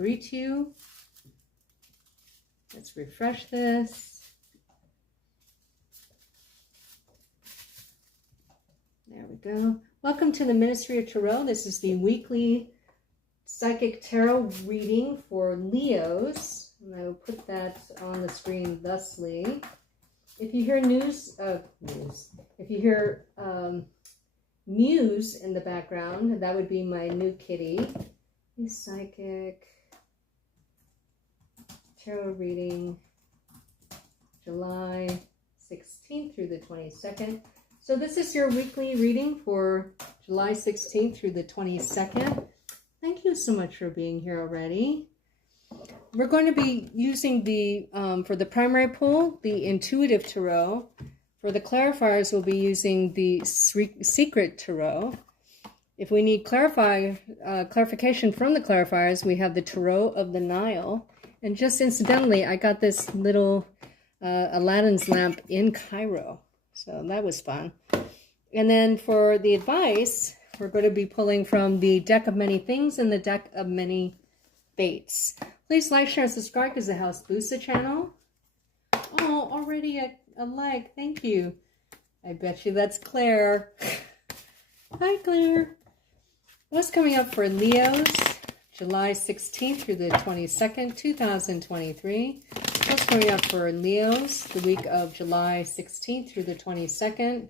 greet you. Let's refresh this. There we go. Welcome to the Ministry of Tarot. This is the weekly Psychic Tarot reading for Leos. And I will put that on the screen thusly. If you hear if you hear Muse in the background, that would be my new kitty. Psychic Tarot reading, July 16th through the 22nd. So this is your weekly reading for July 16th through the 22nd. Thank you so much for being here already. We're going to be using the, for the primary pull, the Intuitive Tarot. For the clarifiers, we'll be using the Secret Tarot. If we need clarification from the clarifiers, we have the Tarot of the Nile. And just incidentally, I got this little Aladdin's lamp in Cairo. So that was fun. And then for the advice, we're going to be pulling from the Deck of Many Things and the Deck of Many Fates. Please like, share, and subscribe because it helps boost the channel. Oh, already a like. Thank you. I bet you that's Claire. Hi, Claire. What's coming up for Leos? July 16th through the 22nd, 2023. What's coming up for Leos the week of July 16th through the 22nd,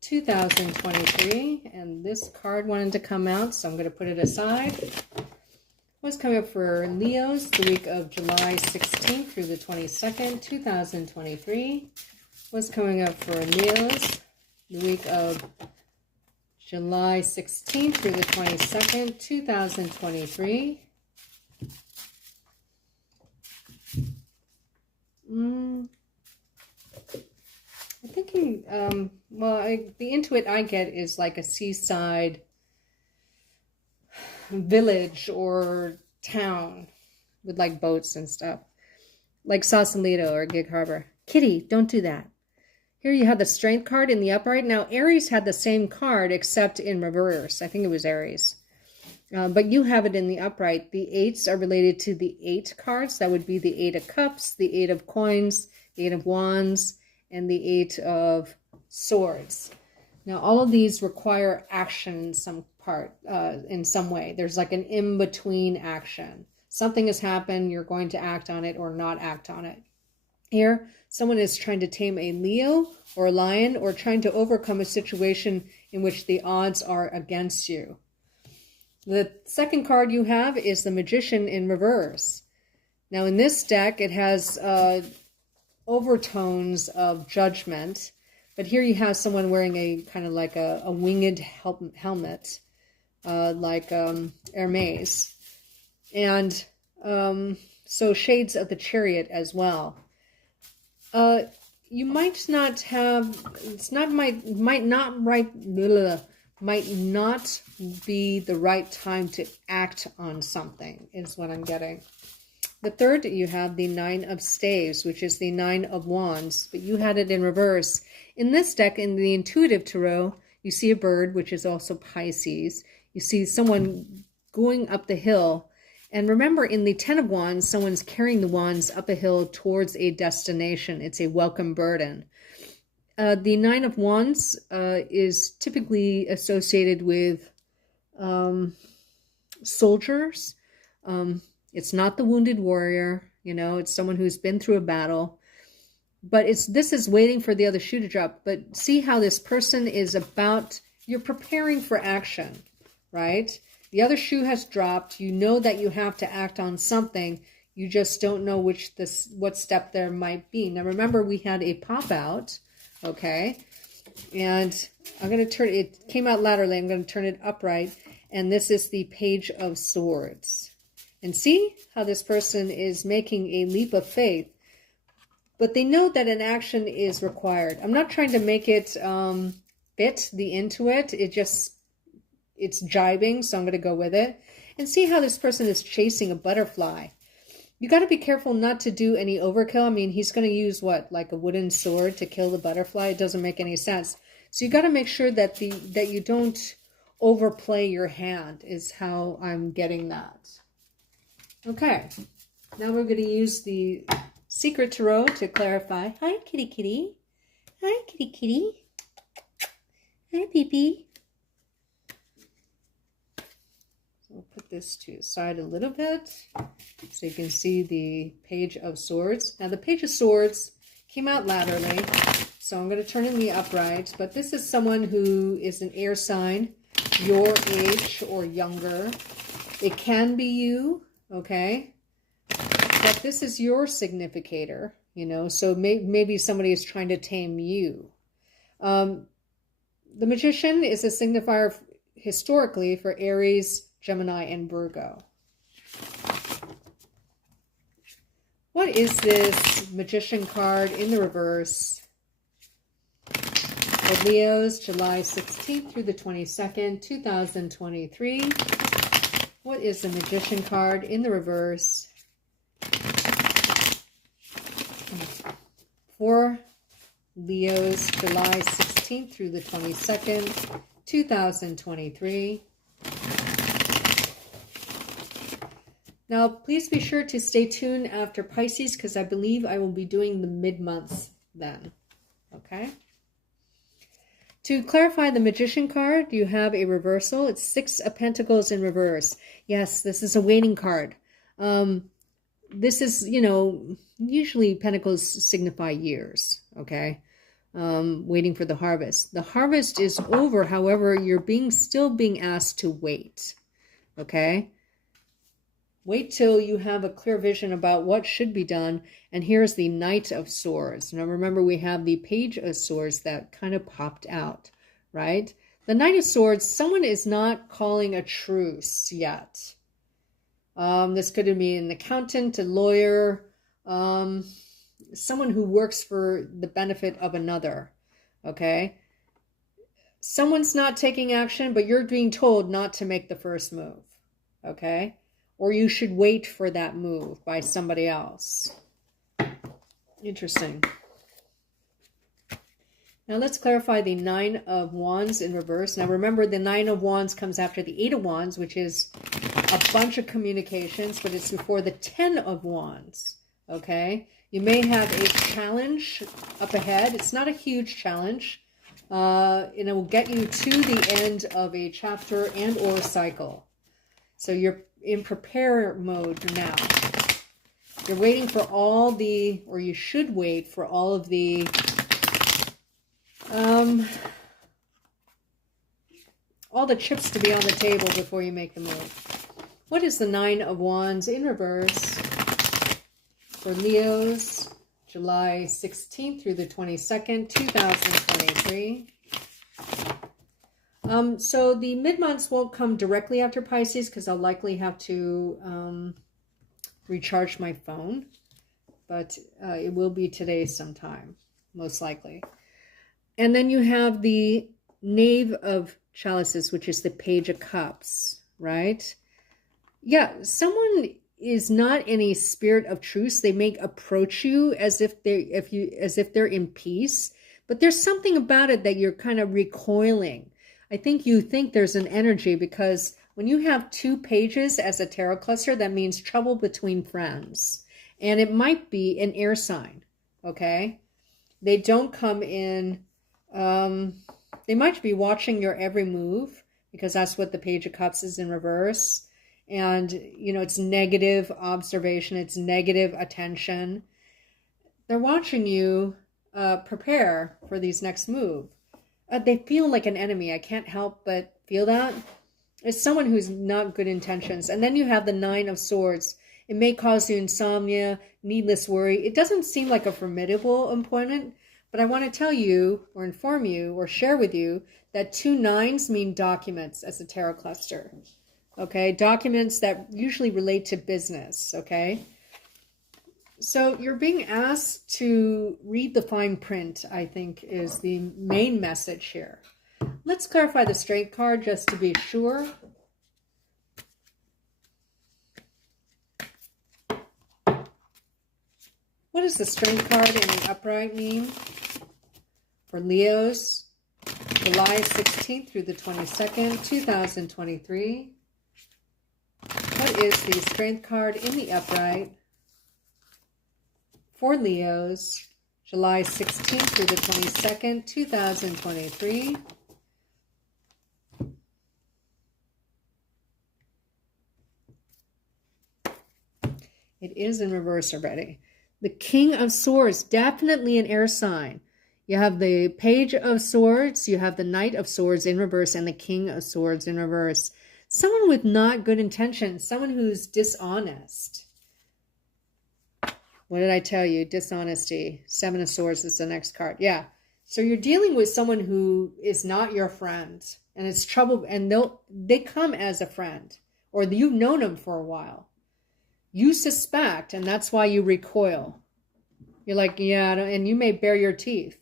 2023. And this card wanted to come out, so I'm going to put it aside. What's coming up for Leos the week of July 16th through the 22nd, 2023. What's coming up for Leos the week of July 16th through the 22nd, 2023. I'm thinking, the intuit I get is like a seaside village or town with like boats and stuff. Like Sausalito or Gig Harbor. Kitty, don't do that. Here you have the Strength card in the upright. Now, Aries had the same card except in reverse. I think it was Aries. But you have it in the upright. The eights are related to the 8 cards. That would be the 8 of Cups, the 8 of Coins, the 8 of Wands, and the 8 of Swords. Now, all of these require action in some part, in some way. There's like an in-between action. Something has happened, you're going to act on it or not act on it. Here, someone is trying to tame a Leo or a lion or trying to overcome a situation in which the odds are against you. The second card you have is the Magician in reverse. Now in this deck, it has overtones of judgment, but here you have someone wearing a kind of like a winged helmet, like Hermes. And so shades of the Chariot as well. You might not have, might not be the right time to act on something, is what I'm getting. The third, you have the 9 of Staves, which is the 9 of Wands, but you had it in reverse. In this deck, in the Intuitive Tarot, you see a bird, which is also Pisces. You see someone going up the hill. And remember, in the 10 of Wands, someone's carrying the wands up a hill towards a destination. It's a welcome burden. The 9 of Wands is typically associated with soldiers. It's not the wounded warrior, it's someone who's been through a battle. But this is waiting for the other shoe to drop. But see how this person is you're preparing for action, right? The other shoe has dropped. You know that you have to act on something. You just don't know what step there might be. Now remember, we had a pop out, okay? And I'm going to turn it came out laterally. I'm going to turn it upright. And this is the Page of Swords. And see how this person is making a leap of faith. But they know that an action is required. I'm not trying to make it fit the intuit. It's jibing, so I'm going to go with it. And see how this person is chasing a butterfly. You got to be careful not to do any overkill. I mean, he's going to use what, like a wooden sword to kill the butterfly? It doesn't make any sense. So you got to make sure that you don't overplay your hand, is how I'm getting that. Okay, now we're going to use the Secret Tarot to clarify. Hi, kitty kitty. Hi, kitty kitty. Hi, Pee-Pee. So we'll put this to the side a little bit so you can see the Page of Swords. Now, the Page of Swords came out laterally, so I'm going to turn in the upright, but this is someone who is an air sign, your age or younger. It can be you, okay? But this is your significator, you know, so maybe somebody is trying to tame you. The Magician is a signifier historically for Aries, Gemini, and Virgo. What is this Magician card in the reverse for Leos, July 16th through the 22nd, 2023? What is the Magician card in the reverse for Leos, July 16th through the 22nd, 2023? Now, please be sure to stay tuned after Pisces, because I believe I will be doing the mid-months then. Okay? To clarify the Magician card, you have a reversal. It's 6 of Pentacles in reverse. Yes, this is a waiting card. This is, you know, usually Pentacles signify years, okay? Waiting for the harvest. The harvest is over, however, you're still being asked to wait, okay? Wait till you have a clear vision about what should be done. And here's the Knight of Swords. Now remember, we have the Page of Swords that kind of popped out, right? The Knight of Swords, someone is not calling a truce yet. This could be an accountant, a lawyer, someone who works for the benefit of another, okay? Someone's not taking action, but you're being told not to make the first move, okay? Or you should wait for that move by somebody else. Interesting. Now let's clarify the 9 of Wands in reverse. Now remember, the 9 of Wands comes after the 8 of Wands, which is a bunch of communications, but it's before the 10 of Wands, okay? You may have a challenge up ahead. It's not a huge challenge. And it will get you to the end of a chapter and or cycle. So you're in prepare mode now. You're waiting for all the, or you should wait for all of the chips to be on the table before you make the move. What is the 9 of Wands in reverse for Leos, July 16th through the 22nd, 2023? So the mid-months won't come directly after Pisces because I'll likely have to recharge my phone, but it will be today sometime, most likely. And then you have the Knave of Chalices, which is the Page of Cups, right? Yeah, someone is not in a spirit of truce. They may approach you as if they're in peace, but there's something about it that you're kind of recoiling. I think you think there's an energy because when you have 2 pages as a tarot cluster, that means trouble between friends. And it might be an air sign, okay? They don't come in, they might be watching your every move because that's what the Page of Cups is in reverse. And, you know, it's negative observation, it's negative attention. They're watching you prepare for these next move. They feel like an enemy. I can't help but feel that. It's someone who's not good intentions. And then you have the 9 of Swords. It may cause you insomnia, needless worry. It doesn't seem like a formidable opponent, but I want to tell you or inform you or share with you that 2 9s mean documents as a tarot cluster. Okay, documents that usually relate to business, okay? So you're being asked to read the fine print, I think, is the main message here. Let's clarify the Strength card just to be sure. What does the Strength card in the upright mean for Leos, July 16th through the 22nd, 2023? What is the Strength card in the upright for Leos, July 16th through the 22nd, 2023. It is in reverse already. The King of Swords, definitely an air sign. You have the Page of Swords, you have the Knight of Swords in reverse, and the King of Swords in reverse. Someone with not good intentions, someone who's dishonest. What did I tell you? Dishonesty. Seven of Swords is the next card. Yeah. So you're dealing with someone who is not your friend, and it's trouble, and they come as a friend, or you've known them for a while. You suspect, and that's why you recoil. You're like, yeah, and you may bare your teeth.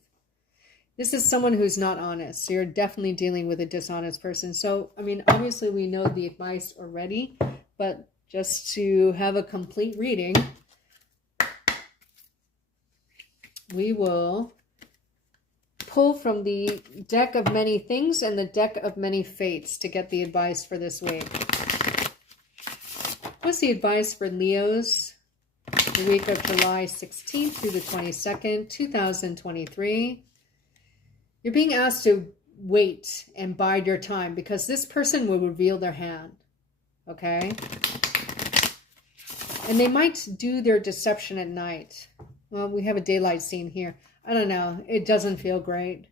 This is someone who's not honest. So you're definitely dealing with a dishonest person. So, I mean, obviously we know the advice already, but just to have a complete reading, we will pull from the deck of many things and the deck of many fates to get the advice for this week. What's the advice for Leos the week of July 16th through the 22nd, 2023? You're being asked to wait and bide your time because this person will reveal their hand, okay? And they might do their deception at night. Well, we have a daylight scene here. I don't know. It doesn't feel great.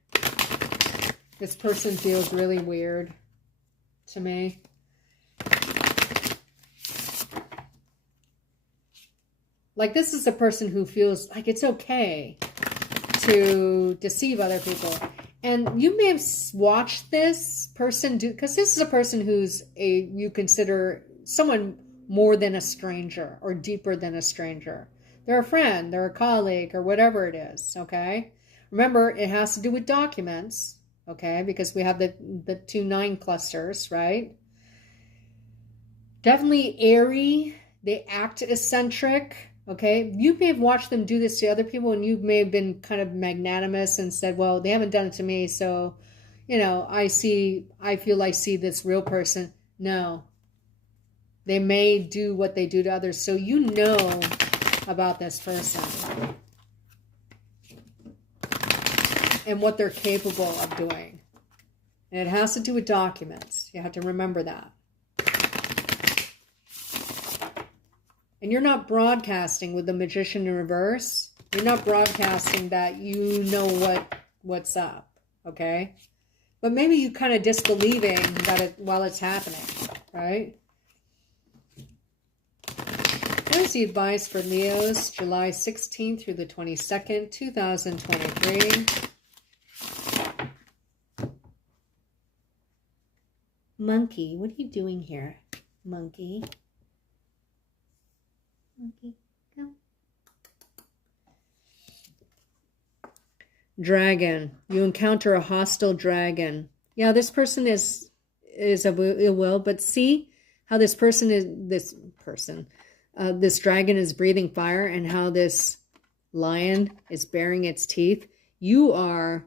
This person feels really weird to me. Like, this is a person who feels like it's okay to deceive other people. And you may have watched this person do, because this is a person who's you consider someone more than a stranger or deeper than a stranger. They're a friend, they're a colleague, or whatever it is, okay? Remember, it has to do with documents, okay? Because we have the 2-9 clusters, right? Definitely airy. They act eccentric. Okay, you may have watched them do this to other people, and you may have been kind of magnanimous and said, well, they haven't done it to me, so, you know, I feel I see this real person. No. They may do what they do to others, so you know about this person and what they're capable of doing. And it has to do with documents. You have to remember that. And you're not broadcasting with the Magician in reverse. You're not broadcasting that you know what's up, okay? But maybe you kind of disbelieving that while it's happening, right? Here's the advice for Leos, July 16th through the 22nd, 2023. Monkey, what are you doing here, monkey? Monkey, come. Dragon. You encounter a hostile dragon. Yeah, this person is of ill will, but see how this person is, this dragon is breathing fire, and how this lion is baring its teeth. You are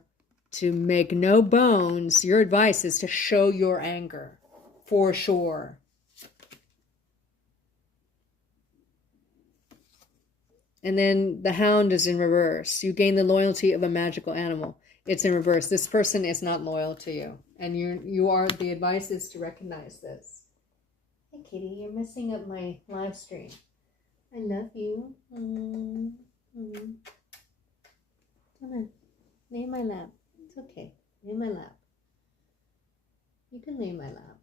to make no bones. Your advice is to show your anger, for sure. And then the hound is in reverse. You gain the loyalty of a magical animal. It's in reverse. This person is not loyal to you. And the advice is to recognize this. Hey, kitty, you're messing up my live stream. I love you. Come on. Lay in my lap. It's okay. Lay in my lap. You can lay in my lap.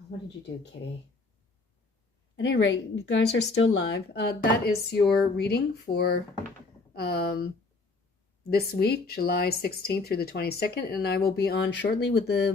Oh, what did you do, kitty? At any rate, you guys are still live. That is your reading for this week, July 16th through the 22nd. And I will be on shortly with the